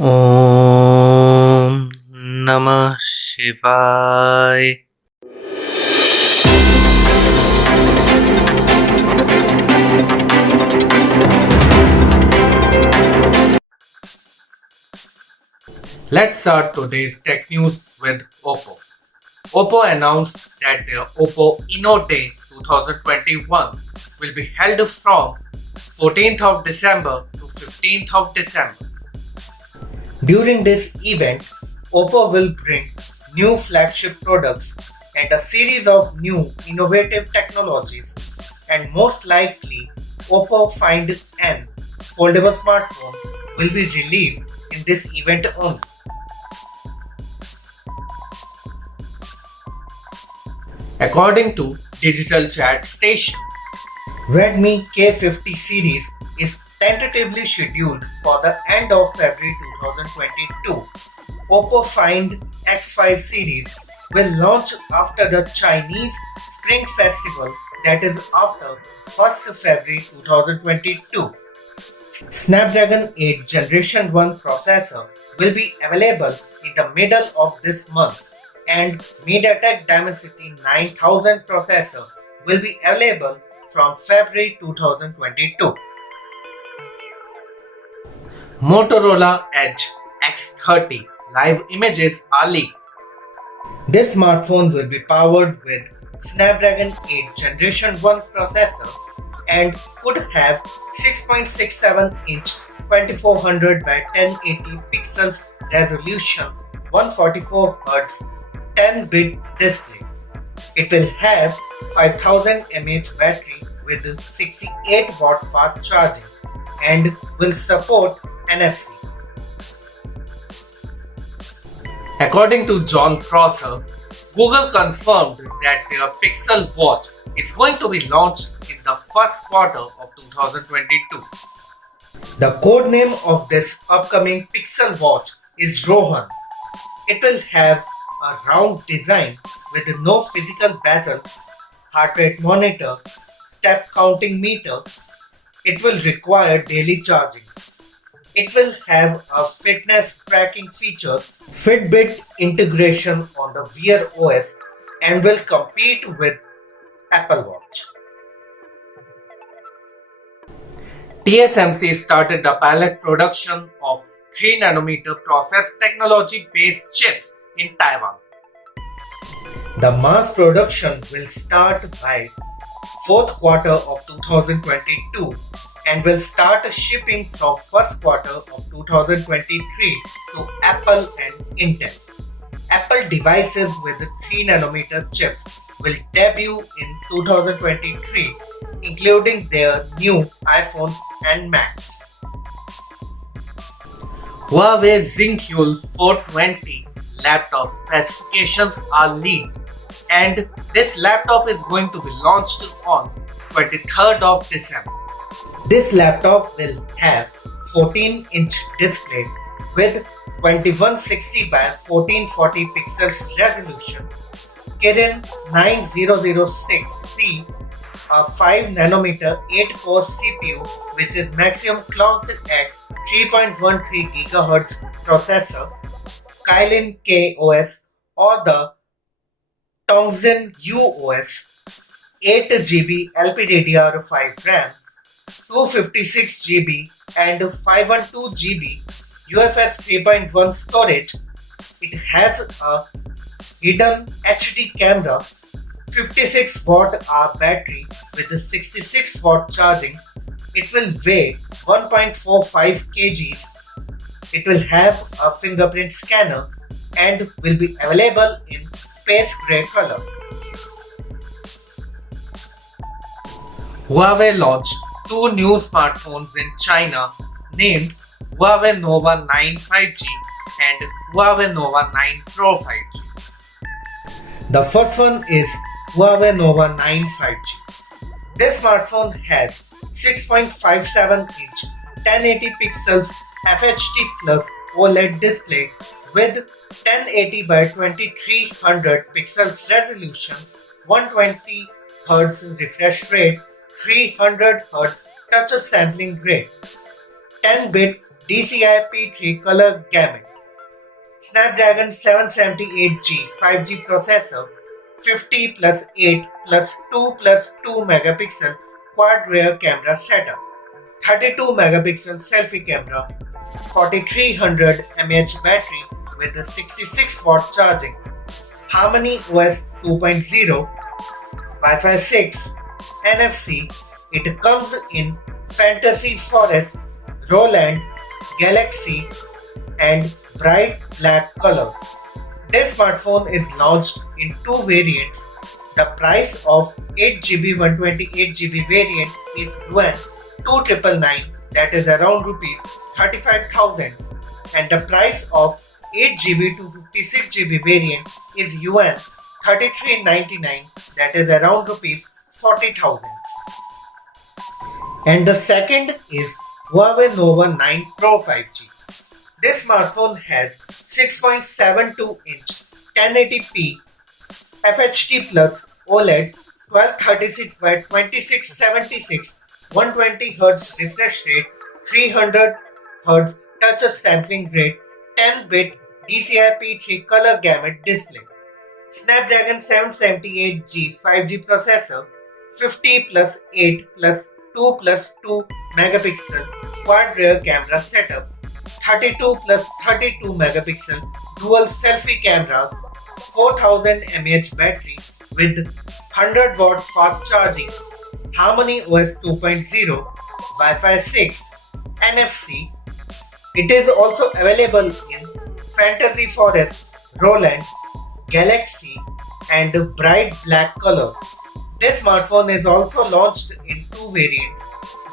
Om Namah Shivaya. Let's start today's tech news with Oppo. Oppo announced that their Oppo Inno Day 2021 will be held from 14th of December to 15th of December. During this event, Oppo will bring new flagship products and a series of new innovative technologies, and most likely Oppo Find N foldable smartphone will be released in this event only. According to Digital Chat Station, Redmi K50 series is tentatively scheduled for the end of February 2022. Oppo Find X5 series will launch after the Chinese Spring Festival, that is after 1st February 2022. Snapdragon 8 Generation 1 processor will be available in the middle of this month, and MediaTek Dimensity 9000 processor will be available from February 2022. Motorola Edge X30 live images are leaked. This smartphone will be powered with Snapdragon 8 Generation 1 processor and could have 6.67-inch 2400 by 1080 pixels resolution 144Hz 10-bit display. It will have 5000 mAh battery with 68-watt fast charging and will support NFC. According to John Prosser, Google confirmed that their Pixel Watch is going to be launched in the first quarter of 2022. The codename of this upcoming Pixel Watch is Rohan. It will have a round design with no physical bezels, heart rate monitor, step counting meter. It will require daily charging. It will have a fitness tracking features, Fitbit integration on the Wear OS, and will compete with Apple Watch. TSMC started the pilot production of 3nm process technology based chips in Taiwan. The mass production will start by fourth quarter of 2022 and will start shipping from first quarter of 2023 to Apple and Intel. Apple devices with 3nm chips will debut in 2023, including their new iPhones and Macs. Huawei QINGYUNL 420 laptop specifications are leaked, and this laptop is going to be launched on 23rd of December. This laptop will have 14-inch display with 2160 by 1440 pixels resolution, Kirin 9006C, a 5nm 8-core CPU which is maximum clocked at 3.13 GHz processor, Kylin K OS or the Tongzhen U OS, 8GB LPDDR5 RAM, 256GB and 512GB UFS 3.1 storage. It has a hidden HD camera, 56Wh battery with a 66-watt charging. It will weigh 1.45 kgs. It will have a fingerprint scanner and will be available in space gray color. Huawei launched two new smartphones in China named Huawei Nova 9 5G and Huawei Nova 9 Pro 5G. The first one is Huawei Nova 9 5G. This smartphone has 6.57-inch 1080 pixels FHD Plus OLED display with 1080 by 2300 pixels resolution, 120 Hz refresh rate, 300 Hz touch sampling rate, 10-bit DCI P3 color gamut, Snapdragon 778G 5G processor, 50 plus 8 plus 2 plus 2 megapixel quad rear camera setup, 32 megapixel selfie camera, 4300 mAh battery with a 66 watt charging, Harmony OS 2.0, Wi-Fi 6, NFC. It comes in Fantasy Forest, Roland, Galaxy and bright black colors. This smartphone is launched in two variants. The price of 8GB 128GB variant is yuan 2,999, that is around rupees 35,000, and the price of 8GB 256GB variant is yuan 3399, that is around rupees 40,000. And the second is Huawei Nova 9 Pro 5G. This smartphone has 6.72-inch 1080p FHD Plus OLED 1236 by 2676 120Hz refresh rate, 300Hz touch sampling rate, 10-bit DCI P3 color gamut display, Snapdragon 778G 5G processor, 50 plus 8 plus 2 plus 2 megapixel quad rear camera setup, 32 plus 32 megapixel dual selfie cameras, 4000 mAh battery with 100 watt fast charging, Harmony OS 2.0, Wi-Fi 6, NFC. It is also available in Fantasy Forest, Roland, Galaxy and bright black colors. This smartphone is also launched in two variants.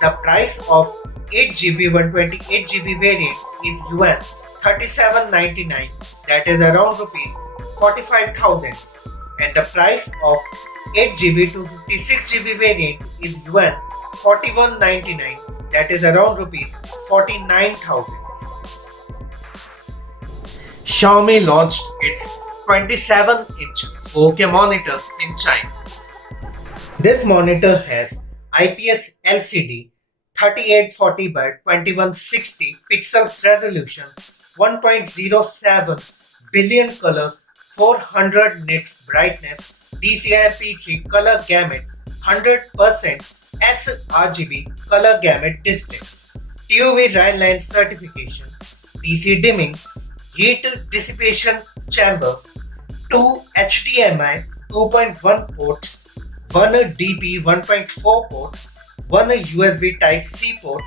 The price of 8GB 128GB variant is yuan 3799, that is around rupees 45,000, and the price of 8GB 256GB variant is yuan 4199, that is around rupees 49,000. Xiaomi launched its 27-inch 4K monitor in China. This monitor has IPS LCD 3840 by 2160 pixels resolution, 1.07 billion colors, 400 nits brightness, DCI P3 color gamut, 100% sRGB color gamut display, TUV Rhineland certification, DC dimming, heat dissipation chamber, 2 HDMI 2.1 ports, 1 DP 1.4 port, 1 USB Type-C port,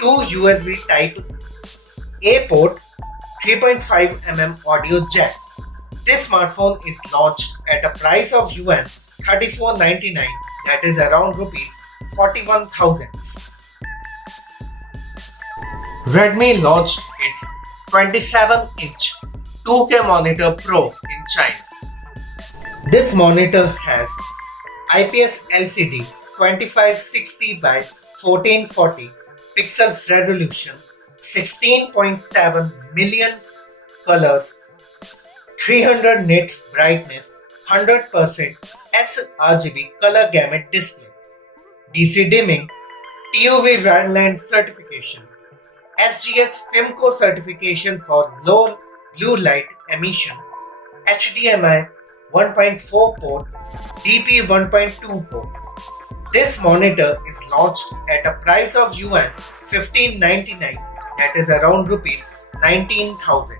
2 USB Type-A port, 3.5mm audio jack. This smartphone is launched at a price of yuan 3499, that is around rupees 41,000. Redmi launched its 27-inch 2K Monitor Pro in China. This monitor has IPS LCD 2560 by 1440 pixels resolution, 16.7 million colors, 300 nits brightness, 100% sRGB color gamut display, DC dimming, TUV Rhineland certification, SGS FIMCO certification for low blue light emission, HDMI 1.4 port, DP 1.2 port. This monitor is launched at a price of yuan 1599, that is around rupees 19,000.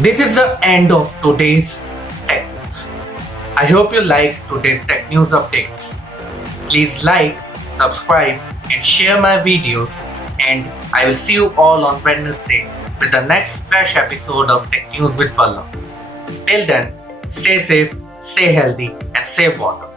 This is the end of today's Tech News. I hope you liked today's Tech News updates. Please like, subscribe and share my videos, and I will see you all on Wednesday with the next fresh episode of Tech News with Pallab. Till then, stay safe, stay healthy and save water.